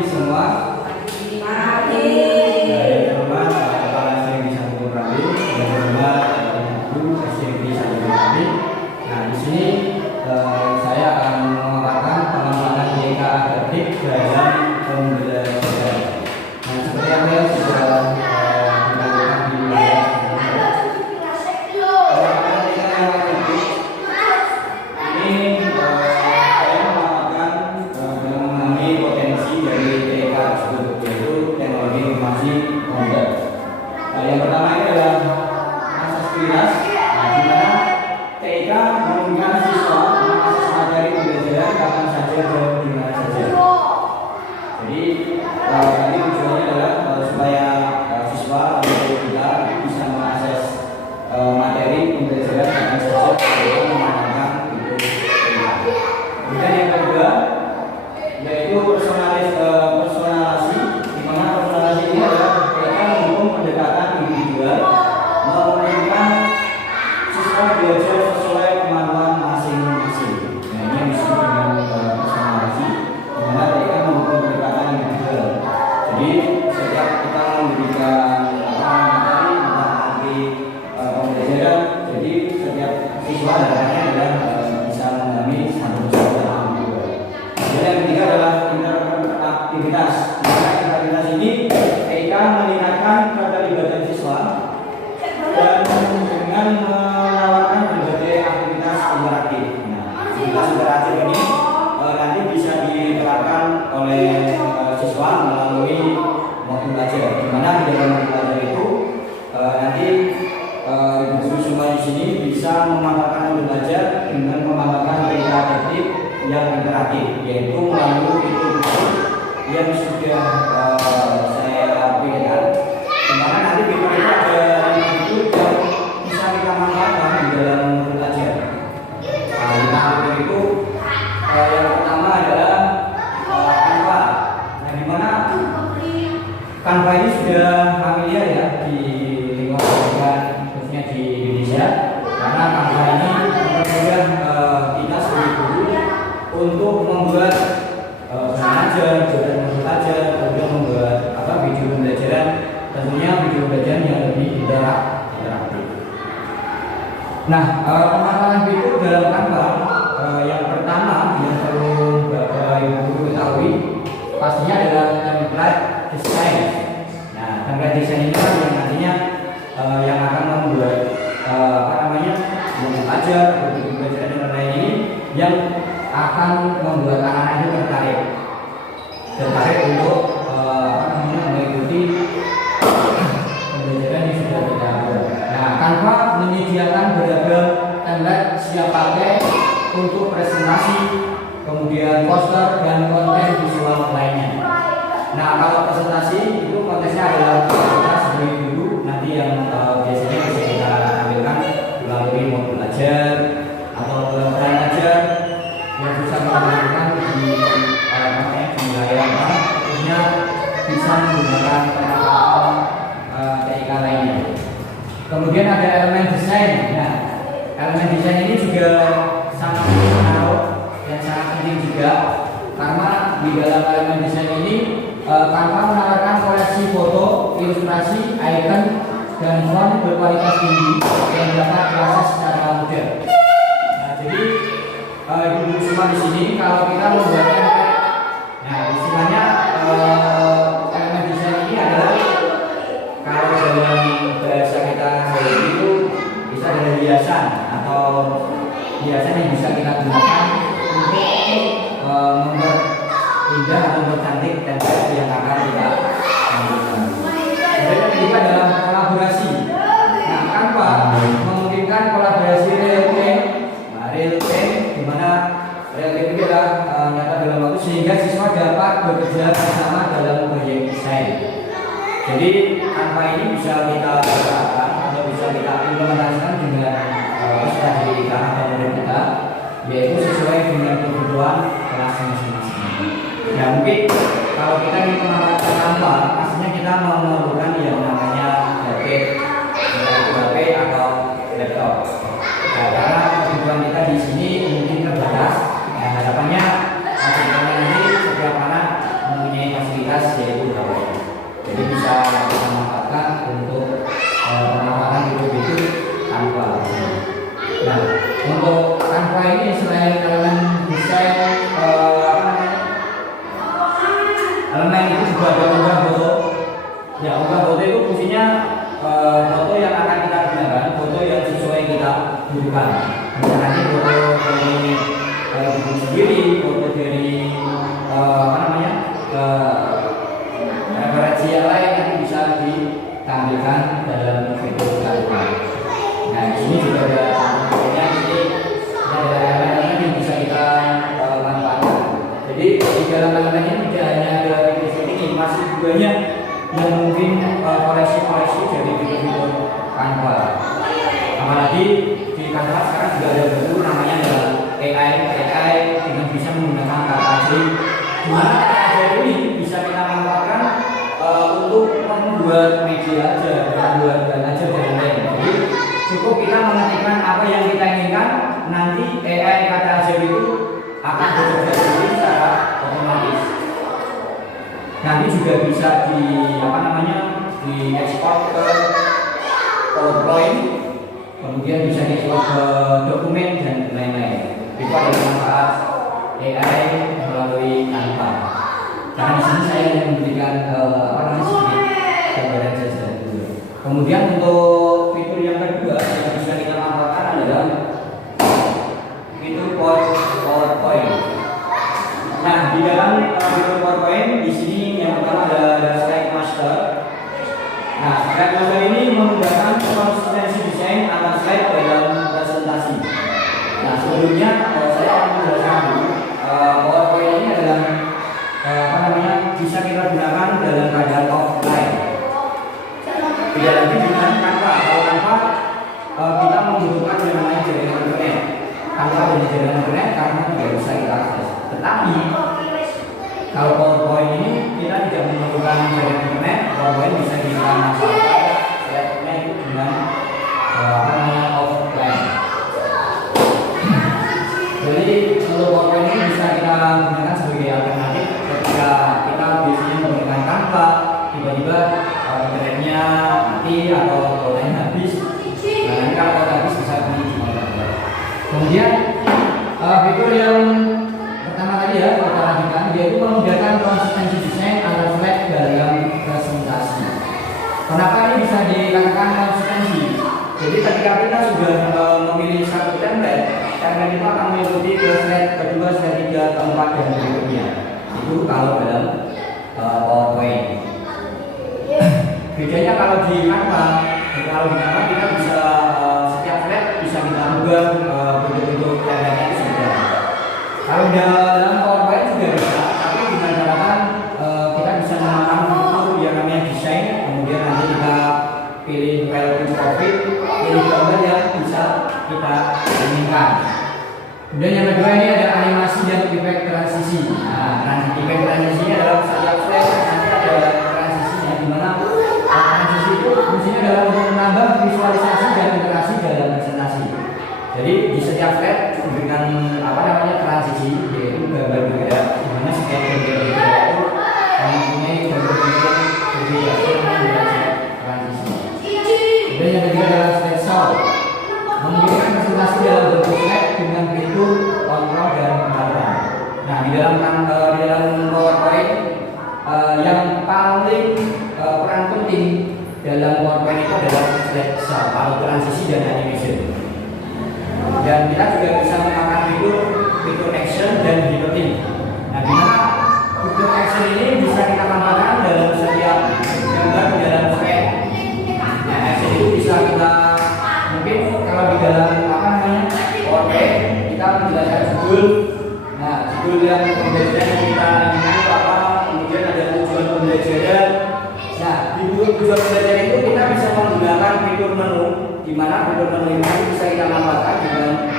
semua. Mari. Yang hormat Kepala SDMI 1 Purwadi, yang hormat Ibu SDMI 1 Purwadi. Nah, di sini saya akan mengatakan pengembangan TK Adaptif dalam pembelajaran. Nah, seperti yang saya sudah dilakukan di yang pertama ini adalah asas kiras, di mana TIK memungkinkan siswa mengakses materi pembelajaran kapan saja dan di mana saja. Jadi tadi tujuannya adalah supaya siswa atau kita bisa mengakses materi pembelajaran kapan saja dengan memandangkan itu. Kemudian yang kedua yaitu personalisasi, di mana personalisasi ini adalah pendekatan individual, memungkinkan siswa belajar sesuai kemampuan masing-masing. Nah, ini yang disebut dengan personalisasi, di mana mereka mendukung pendekatan individual. Jadi setiap kita memberikan materi tentang arti pembelajaran, jadi setiap siswa harapannya adalah bisa memahami satu persatu. Dan yang ketiga adalah interaktivitas. Interaktivitas ini TIK meningkatkan keterlibatan siswa dan dengan menawarkan berbagai aktivitas interaktif. Nah, aktivitas interaktif ini nanti bisa diterapkan oleh siswa melalui modul belajar. Di mana di dalam modul belajar itu nanti ibu semua di sini bisa memanfaatkan modul belajar dengan memanfaatkan TIK Adaptif yang interaktif, yaitu melalui fitur yang sudah saya berikan, dimana nanti fitur itu ada fitur yang bisa kita manfaatkan di dalam modul belajar. Nah, fitur itu yang pertama adalah Canva. Nah, dimana Canva ini sudah familiar ya di lingkungan pendidikan khususnya di Indonesia, karena Canva ini mempermudah kita sebagai guru untuk membuat belajar, kemudian membuat video pembelajaran, tentunya video pembelajaran yang lebih interaktif. Nah, pemahaman fitur dalam Canva yang pertama yang perlu Bapak Ibu ketahui pastinya adalah template design. Nah, template design ini kan yang nantinya yang akan membuat yang belajar, video pembelajaran dan lain ini yang akan membuat anak-anak itu tertarik untuk mengikuti pembelajaran yang sudah kita buat. Nah, Canva menyediakan beragam template siap pakai untuk presentasi, kemudian poster dan konten visual lainnya. Nah, kalau presentasi itu konteksnya adalah kita sebagai guru nanti yang biasanya bisa kita tampilkan melalui modul belajar atau pelan belajar yang bisa menggunakan di layar, tentunya bisa menggunakan peralatan TIK lainnya. Kemudian ada elemen desain. Nah, elemen desain ini juga sangat menarik dan sangat penting juga, karena di dalam elemen desain ini Canva menawarkan koleksi foto, ilustrasi, icon, dan font berkualitas tinggi yang dapat diakses secara mudah. Nah, jadi ibu semua di sini kalau kita membuat template, nah istilahnya elemen desain ini adalah kalau dalam bahasa kita itu bisa dari hiasan atau hiasan yang bisa kita gunakan untuk memperindah atau mempercantik template yang akan kita lakukan. Dan yang kedua adalah kolaborasi. Nah, Canva memungkinkan kolaborasi real time. Real time di mana real time itu adalah nyata dalam waktu, sehingga siswa dapat bekerja bersama dalam proyek desain. Jadi Canva ini bisa kita terapkan atau bisa kita implementasikan dengan peserta didik kita atau murid kita, yaitu sesuai dengan kebutuhan kelas masing-masing. Nah, mungkin kalau kita ingin memanfaatkan Canva, pastinya kita memerlukan yang namanya HP atau laptop. Nah, karena kebutuhan kita di sini mungkin terbatas. Nah, harapannya nanti setiap anak mempunyai koneksivitas yaitu HP. Jadi bisa kita manfaatkan untuk pemanfaatan fitur-fitur Canva. Nah, untuk Canva ini selain elemen desain elemen itu juga ada unggah foto. Ya, unggah foto itu fungsinya foto yang akan kita gunakan, foto yang sesuai kita butuhkan. Misalnya foto dari diri sendiri, foto dari referensi yang lain yang bisa ditampilkan dalam fitur Canva. Nah, di sini juga ada contohnya, jadi ada elemen-elemen yang bisa kita manfaatkan. Jadi di dalam elemennya tidak hanya ada fitur ini, masih banyak yang mungkin koleksi-koleksi dari fitur Canva. Apalagi di Canva sekarang juga ada fitur namanya adalah AI dengan bisa menggunakan kata asli. Di mana kata asli ini bisa kita manfaatkan untuk membuat media aja, membuat dan aja dan lain. Jadi cukup kita mengetikkan apa yang kita inginkan, nanti AI kata asli itu akan bekerja sendiri secara otomatis. Nanti juga bisa diekspor ke PowerPoint, kemudian bisa diekspor ke dokumen dan lain-lain. Itu adalah manfaat AI melalui Canva. Karena di sini saya ingin memberikan sedikit gambaran saja dulu. Kemudian untuk fitur yang kedua yang bisa kita manfaatkan adalah fitur PowerPoint. Nah, di dalam fitur PowerPoint di sini yang pertama ada Slide Master. Nah, Slide Master ini memudahkan konsistensi desain antara slide dalam presentasi. Nah, sebelumnya saya akan menjelaskan dulu PowerPoint ini adalah bisa kita gunakan dalam keadaan offline. Tidak lagi dengan Canva. Kalau Canva kita membutuhkan yang namanya jaringan internet. Canva punya jaringan internet karena tidak bisa kita akses. Tetapi kalau PowerPoint ini kita tidak memerlukan jaringan internet. PowerPoint bisa kita manfaatkan slide-nya itu dengan offline. Jadi untuk PowerPoint ini bisa kita gunakan sebagai alternatif ketika kita biasanya menggunakan Canva, tiba-tiba internetnya mati atau kuotanya habis. Nah, nanti kalau kuota habis bisa gimana? Kemudian fitur yang pertama tadi ya, kita lanjutkan, yaitu memudahkan konsistensi desain antara slide dalam presentasi. Kenapa ini bisa dikatakan konsistensi? Jadi ketika kita sudah memilih satu template itu akan mengikuti ke slide kedua, slide 3, keempat dan berikutnya. Itu kalau dalam PowerPoint. Bedanya kalau di Canva kita bisa setiap slide bisa kita ubah bentuk-bentuk template itu sudah. Kalau dalam PowerPoint juga bisa, tapi dengan catatan kita bisa menambahkan fitur yang namanya desain, kemudian nanti kita pilih file profil, pilih gambar yang bisa kita inginkan. Kemudian yang kedua ini ada animasi dan efek transisi. Nah, efek transisi adalah setiap slide nanti ada transisinya, di mana transisi itu fungsinya adalah untuk menambah visualisasi dan interaksi dalam presentasi. Jadi di setiap slide memberikan transisi, yaitu gambar bergerak, di mana setiap gambar bergerak itu mempunyai gambar-gambar berbeda dengan transisi. Kemudian yang ketiga adalah slideshow, membimbingkan presentasi dalam bentuk slide dengan fitur kontrol dan pengaturan. Nah, di dalam PowerPoint yang paling peran penting dalam PowerPoint itu adalah slideshow atau transisi dan animation. Dan kita juga bisa menggunakan fitur action dan highlighting. Nah, di mana fitur action ini bisa kita tambahkan dalam setiap gambar di dalam slide. Nah, action itu bisa kita mungkin kalau di dalam PowerPoint kita menjelaskan judul. Nah, judul yang pembelajaran yang kita inginkan itu apa, kemudian ada tujuan pembelajaran. Nah, di tujuan pembelajaran itu kita bisa menggunakan fitur menu, di mana fitur menu ini bisa kita manfaatkan dengan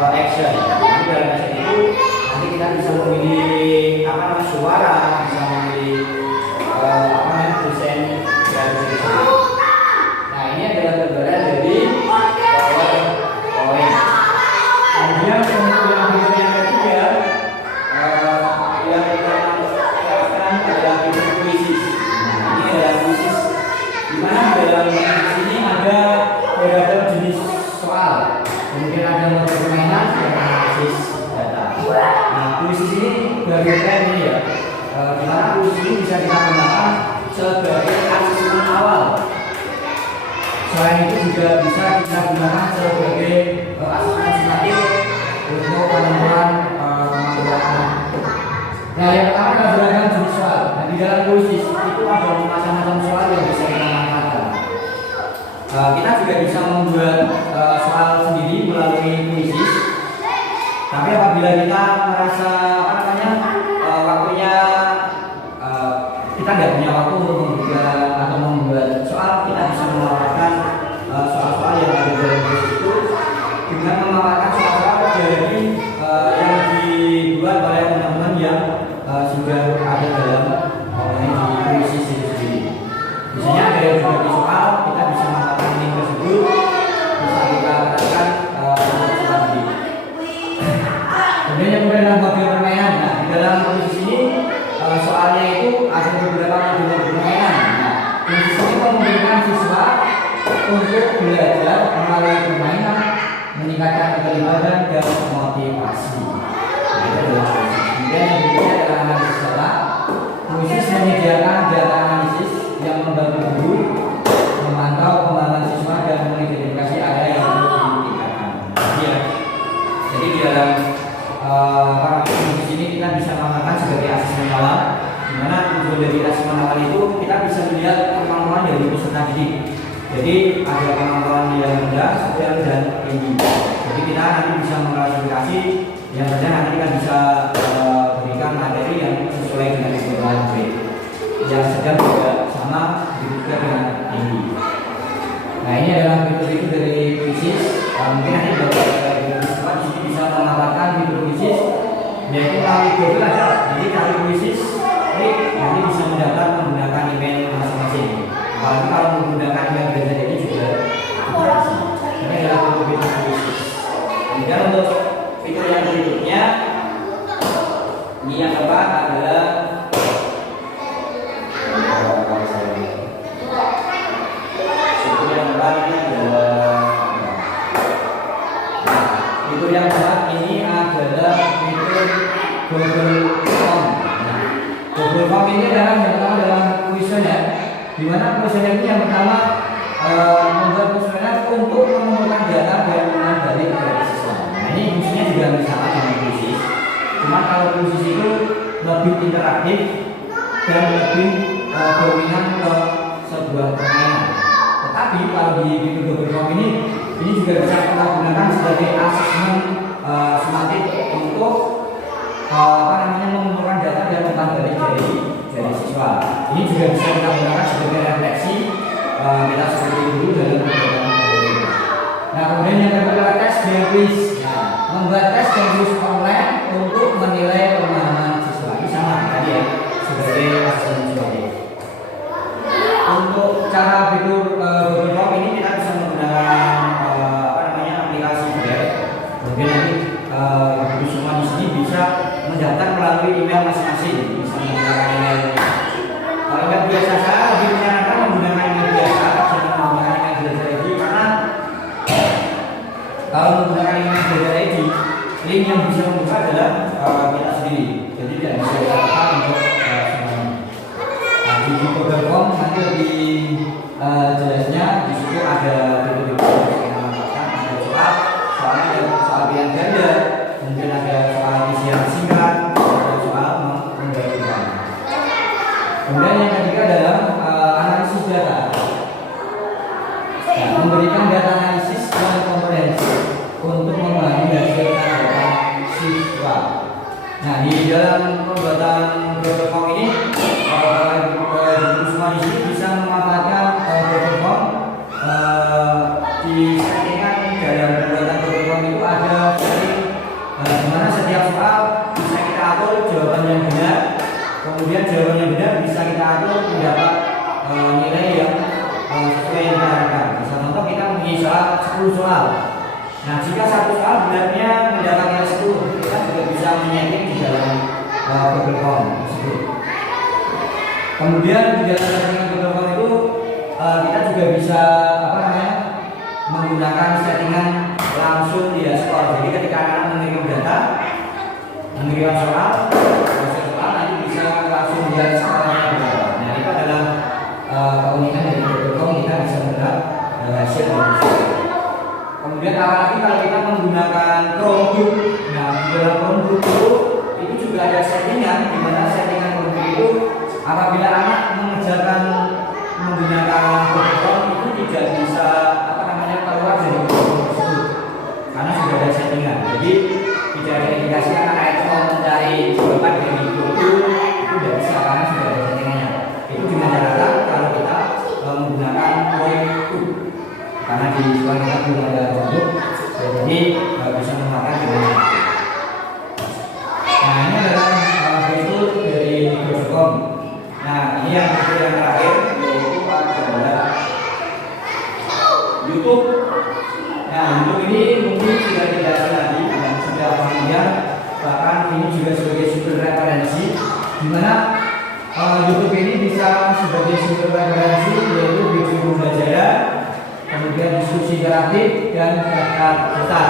action. Di dalam action itu nanti kita bisa memilih suara, bisa memilih desain dan sebagainya. Nah, ini adalah gambaran dari PowerPoint. Kemudian yang ketiga yang kita jelaskan adalah bisa kita gunakan sebagai asesmen awal. Selain itu juga bisa kita gunakan sebagai asesmen sumatif untuk penentuan pembuatan. Nah, yang pertama adalah beragam jenis soal. Nah, di dalam kuisis itu ada macam-macam soal yang bisa kita manfaatkan. Kita juga bisa membuat soal sendiri melalui kuisis. Tapi apabila kita merasa waktunya kita nggak punya waktu untuk membuat atau membuat soal, kita bisa memanfaatkan soal-soal yang ada dalam kuisis itu dengan memanfaatkan soal-soal dari yang dibuat oleh teman-teman yang sudah ada dalam kuisis itu sendiri. Misalnya ada yang berbagi soal, kita bisa memanfaatkan link tersebut, bisa kita katakan soal ini. Kemudian yang kedua adalah model permainan. Nah, di dalam kuisis ini soalnya itu ada beberapa model permainan. Nah, kuisis ini memungkinkan siswa untuk belajar melalui permainan, meningkatkan keterlibatan dan motivasi. Nah, itu adalah kuisis. Kemudian yang berikutnya adalah analisis data. Kuisis menyediakan data analisis yang membantu guru memantau kemampuan siswa dan mengidentifikasi area yang perlu ditingkatkan. Jadi di dalam di sini kita bisa menggunakan sebagai asesmen awal, di mana tujuan dari asesmen awal itu kita bisa melihat kemampuan dari peserta didik. Jadi ada kemampuan yang rendah, sedang dan tinggi. Jadi kita nanti bisa mengklasifikasi yang rendah, nanti kita bisa berikan materi yang sesuai dengan kebutuhan murid. Yang sedang juga sama juga dengan tinggi. Nah, ini adalah fitur-fitur dari kuisis. Mungkin nanti beberapa di sini bisa memanfaatkan fitur kuisis, yaitu melalui Google aja. Jadi cari kuisis, klik, nanti bisa mendaftar menggunakan email masing-masing. Apalagi kalau menggunakan email belajar ini juga bisa. Ini adalah fitur kuisis. Kemudian untuk fitur yang berikutnya, ini yang keempat adalah yang keempat ini adalah fitur Google Form. Nah, Google Form ini adalah yang pertama adalah kuesioner, di mana kuesioner ini yang pertama membuat kuesioner untuk mengumpulkan data dan dari siswa. Nah, ini fungsinya juga sama dengan kuisis. Cuma kalau kuisis itu lebih interaktif dan lebih dominan ke sebuah permainan. Tetapi kalau di fitur Google Form ini juga bisa kita gunakan sebagai asesmen sumatif untuk mengumpulkan data dan tentang dari siswa. Ini juga bisa kita gunakan sebagai refleksi kita seperti dulu dalam beberapa materi. Nah, kemudian yang kedua adalah tes dan quiz. Nah, membuat tes dan quiz online untuk menilai pemahaman siswa. Ini sama tadi ya, sebagai asesmen sumatif. Untuk cara fitur Google Form ini kita bisa menggunakan aplikasi web. Kemudian nanti guru semua di sini bisa mendaftar melalui email masing-masing. Bisa menggunakan email. Kalau email biasa saya lebih menyarankan menggunakan email biasa, jangan menggunakan email belajar ID, karena kalau menggunakan email belajar ID, link yang bisa membuka adalah kita sendiri. Jadi tidak bisa dilakukan untuk semuanya. Nah, di Google Form nanti lebih jelasnya di situ ada fitur-fitur soal pilihan ganda, kemudian ada soal isi yang singkat, ada soal menggabungkan. Kemudian yang ketiga adalah analisis data. Nah, memberikan data analisis yang komprehensif untuk memahami hasil data siswa. Nah, di dalam pembuatan Google Form ini, guru semua di sini bisa memanfaatkan Google Form di settingan dalam pembuatan Google Form itu ada di mana setiap soal bisa kita atur jawaban yang benar, kemudian jawaban yang benar bisa kita atur mendapat nilai yang sesuai yang kita harapkan. Misal contoh kita memiliki soal 10 soal. Nah, jika satu soal benarnya mendapat nilai 10, kita juga bisa menyeting di dalam Google Form tersebut. Kemudian di dalam settingan Google Form itu kita juga bisa menggunakan settingan langsung dia skor. Jadi ketika anak mengirim data, mengirim soal, nanti bisa langsung dia skornya. mengerjakan menggunakan program itu tidak bisa keluar dari program tersebut karena sudah ada settingan. Jadi tidak ada indikasi anak itu mau mencari jawaban dari itu tidak bisa karena sudah ada settingannya. Itu dengan catatan kalau kita menggunakan Word karena di sekolah kita belum ada produk, jadi bisa menggunakan dengan. Nah ini adalah fitur dari Google. Nah ini yang terakhir yaitu adalah YouTube. Nah YouTube ini mungkin sudah tidak asing lagi dan sudah familiar, bahkan ini juga sebagai sumber referensi di mana YouTube ini bisa sebagai sumber referensi yaitu video pembelajaran, kemudian diskusi interaktif dan daftar besar.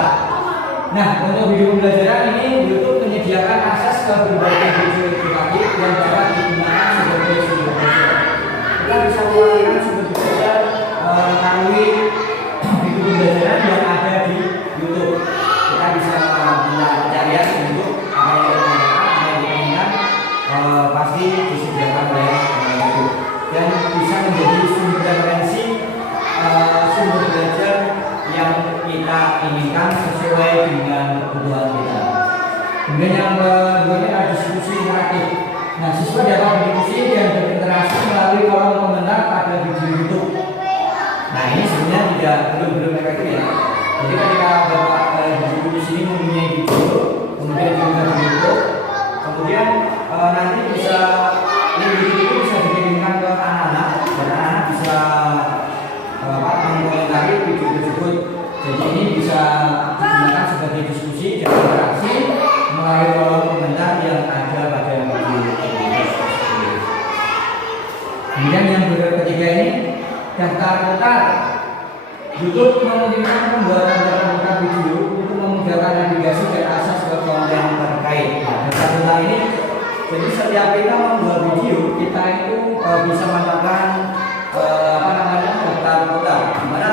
Nah untuk video pembelajaran ini YouTube menyediakan akses ke berbagai video edukatif yang dapat digunakan sebagai sumber belajar. Kita bisa menggunakan sumber belajar melalui video pembelajaran yang ada di YouTube. Kita bisa mencari untuk apa yang diinginkan pasti disediakan oleh YouTube dan bisa menjadi sumber referensi sumber belajar yang kita inginkan sesuai dengan kebutuhan kita. Kemudian yang kedua adalah diskusi interaktif. Nah, siswa dapat berdiskusi dan berinteraksi melalui kolom komentar pada video YouTube. Nah, ini sebenarnya belum efektif ya. Jadi ketika Bapak di sini mempunyai video, kemudian juga di YouTube, kemudian nanti bisa video itu bisa dikirimkan ke anak-anak dan anak-anak bisa mengomentari video tersebut. Jadi ini bisa digunakan sebagai diskusi dan interaksi melalui kolom komentar yang ada pada video. Kemudian yang ketiga ini daftar. YouTube memungkinkan pembuatan daftar video untuk memudahkan navigasi dan akses ke konten terkait. Nah, daftar ini jadi setiap kita membuat video kita itu bisa menambahkan daftar kota. Di mana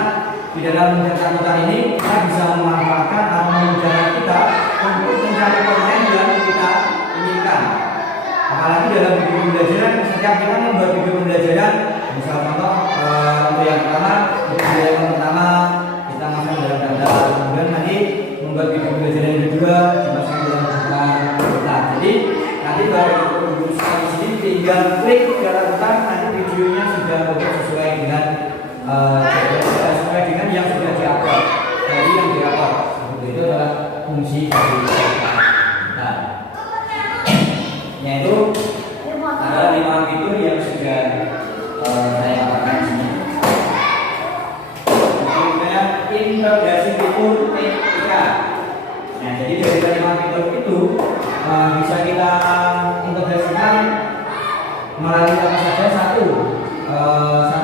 di dalam daftar kota ini kita bisa memanfaatkan atau memudahkan kita untuk mencari konten yang kita inginkan. Apalagi dalam video pembelajaran, setiap kita membuat video pembelajaran, misalnya contoh untuk yang pertama kita masuk dalam daftar, kemudian nanti membuat video pembelajaran yang kedua dimasukkan dalam daftar kota. Jadi nanti baru di sini tinggal klik daftar kota, nanti videonya sudah sesuai dengan yang sudah diupload. Jadi yang diupload itu adalah fungsi dari nah, yaitu adalah 5 fitur yang sudah saya katakan di sini. Kemudian integrasi fitur TIK. Nah, jadi dari 5 fitur itu bisa kita integrasikan melalui apa saja. Satu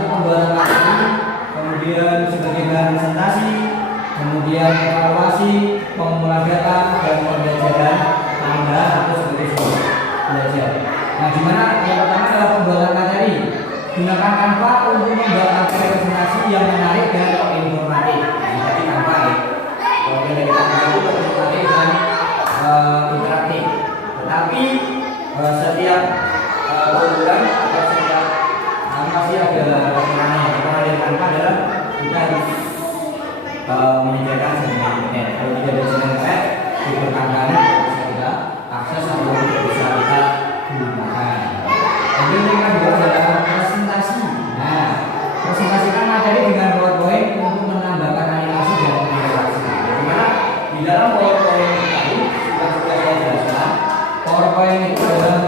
pembuatan materi, kemudian sebagai bahan presentasi, kemudian evaluasi, pengumpulan data dan pembelajaran tambahan atau sebagai sumber belajar. Nah, di mana yang pertama adalah pembuatan materi. Gunakan Canva untuk membuat materi presentasi yang menarik dan informatif. Jadi Canva ya. Kemudian dari Canva itu informatif dan interaktif. Tetapi setiap bulan atau setiap masih ada kekurangannya. Kekurangan dari Canva adalah kita harus menyediakan jaringan internet. Kalau tidak ada jaringan internet, fitur Canva bisa kita akses atau tidak bisa kita gunakan. Kemudian yang kedua adalah presentasi. Nah, presentasikan materi dengan PowerPoint untuk menambahkan animasi dan interaksi. Dimana di dalam PowerPoint tadi sudah saya jelaskan, PowerPoint itu adalah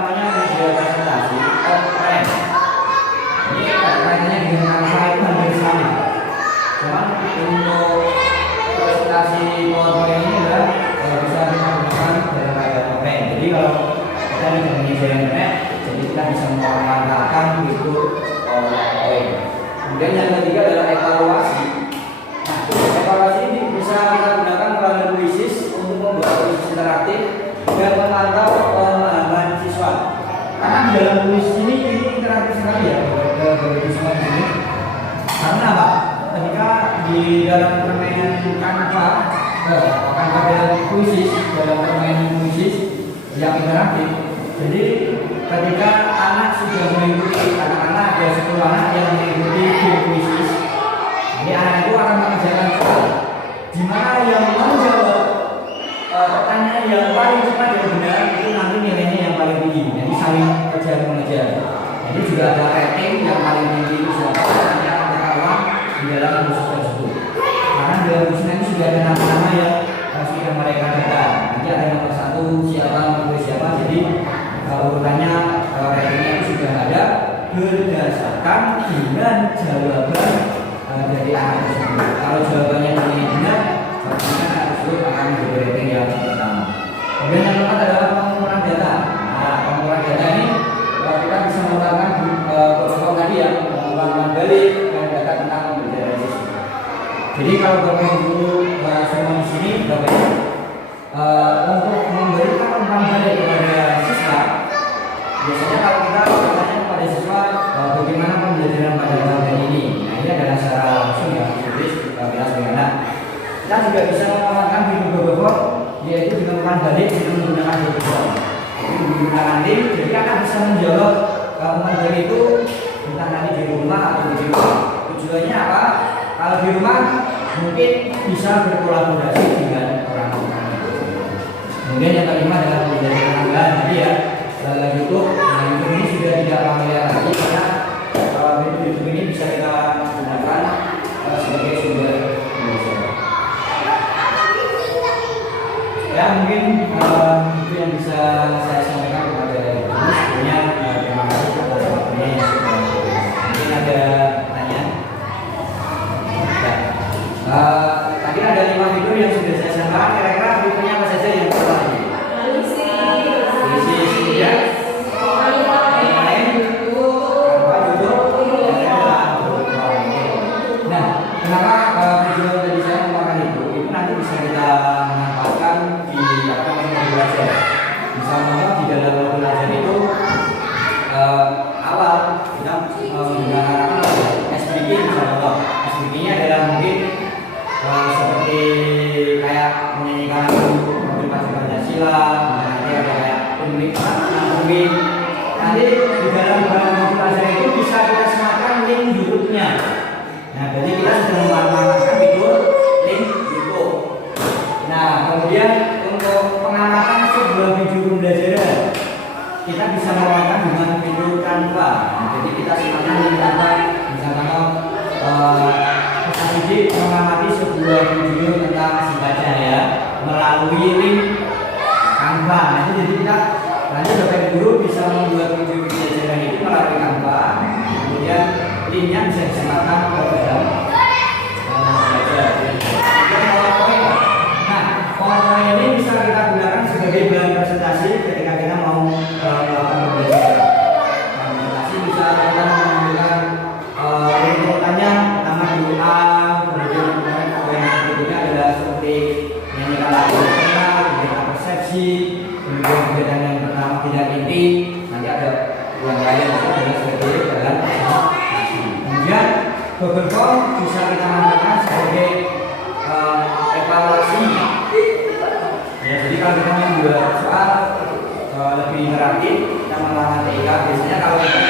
media presentasi keren. Ini kaitannya dengan Canva itu hampir sama. Cuman untuk presentasi PowerPoint ini adalah bisa kita gunakan dalam keadaan offline. Jadi kalau kita tidak menyediakan internet, jadi kita bisa memanfaatkan fitur PowerPoint. Kemudian yang ketiga adalah evaluasi. Nah, evaluasi ini bisa kita gunakan melalui quizzes untuk membuat quiz interaktif dan memantau pemahaman siswa. Karena di dalam quiz ini interaktif sekali ya bagi siswa di sini. Karena apa? Ketika di dalam permainan Canva dalam quizzes, dalam permainan quizzes yang interaktif, jadi ketika anak sudah mengikuti anak yang mengikuti game quiz. Jadi anak itu akan mengerjakan soal di mana yang menjawab pertanyaan yang paling cepat dan benar itu nanti nilainya yang paling tinggi. Jadi saling kejar mengejar. Jadi juga ada rating yang paling tinggi itu siapa yang akan terkawan di dalam kursus tersebut. Karena di dalam kursus ini sudah ada nama-nama yang sudah mereka data. Nanti ada nomor 1 siapa, nomor 2 siapa. Jadi urutannya ratingnya itu sudah ada berdasarkan dengan jawaban dari anak tersebut. Kalau jawabannya ini benar, berarti anak tersebut akan menjadi rating yang pertama. Kemudian yang keempat adalah pengumpulan data. Nah, pengumpulan data ini kita bisa menggunakan beberapa tadi ya, pengumpulan balik dan data tentang pembelajaran siswa. Jadi kalau bapak ibu semua di sini, bapak ibu untuk memberikan pengumpulan balik kepada siswa, biasanya kalau kita bertanya kepada siswa bagaimana pembelajaran pada tahun ini, nah ini adalah secara langsung ya, tulis kelas bagaimana. Kita juga bisa menggunakan video yaitu dengan umpan balik dengan menggunakan video. Jadi menggunakan link, jadi akan bisa menjawab umpan balik itu entah nanti di rumah atau di rumah. Tujuannya apa? Kalau di rumah mungkin bisa berkolaborasi dengan orang tua. Kemudian yang kelima adalah pembelajaran tambahan tadi ya. YouTube, nah YouTube ini sudah tidak familiar lagi karena YouTube ini bisa kita gunakan sebagai sumber belajar. Ya mungkin itu yang bisa saya sampaikan kepada ibu. Sebenarnya terima kasih atas waktunya yang sudah mungkin ada pertanyaan. Ya. Tadi ada 5 fitur yang sudah saya sampaikan. Kira-kira fiturnya apa saja yang perlu lagi? Kenapa tujuan dari saya memakan itu nanti bisa kita manfaatkan di belajar. Misalnya di dalam belajar itu awal kita menggunakan SPG misalnya. SPG-nya adalah mungkin seperti kayak menyanyikan lagu Pancasila, nanti ada kayak pemilihan nanti di dalam belajar itu bisa kita sematkan link YouTube-nya. Nah, jadi kita sudah memanfaatkan fitur link YouTube. Nah, kemudian untuk pengamatan sebuah video pembelajaran, kita bisa menggunakan dengan fitur Canva. Nah, jadi kita sematkan link Canva, misalkan kita mengamati sebuah video tentang si baca ya melalui link Canva. Nah, jadi kita nanti bapak guru bisa membuat video pembelajaran itu melalui Canva. Kemudian linknya bisa disematkan ke dalam belajar. Nah, PowerPoint ini bisa kita gunakan sebagai bahan presentasi ketika kita mau melakukan pembelajaran. Presentasi bisa kita menunjukkan urutannya pertama dulu A, kemudian yang berikutnya adalah seperti menyanyikan lagu nasional, kemudian persepsi, kemudian kegiatan yang pertama tidak inti, nanti ada yang lain itu adalah sebagai bahan presentasi. Kemudian Google Form bisa kita manfaatkan sebagai evaluasi. Ya, jadi kalau kita membuat soal lebih interaktif, kita melakukan TIK biasanya kalau kita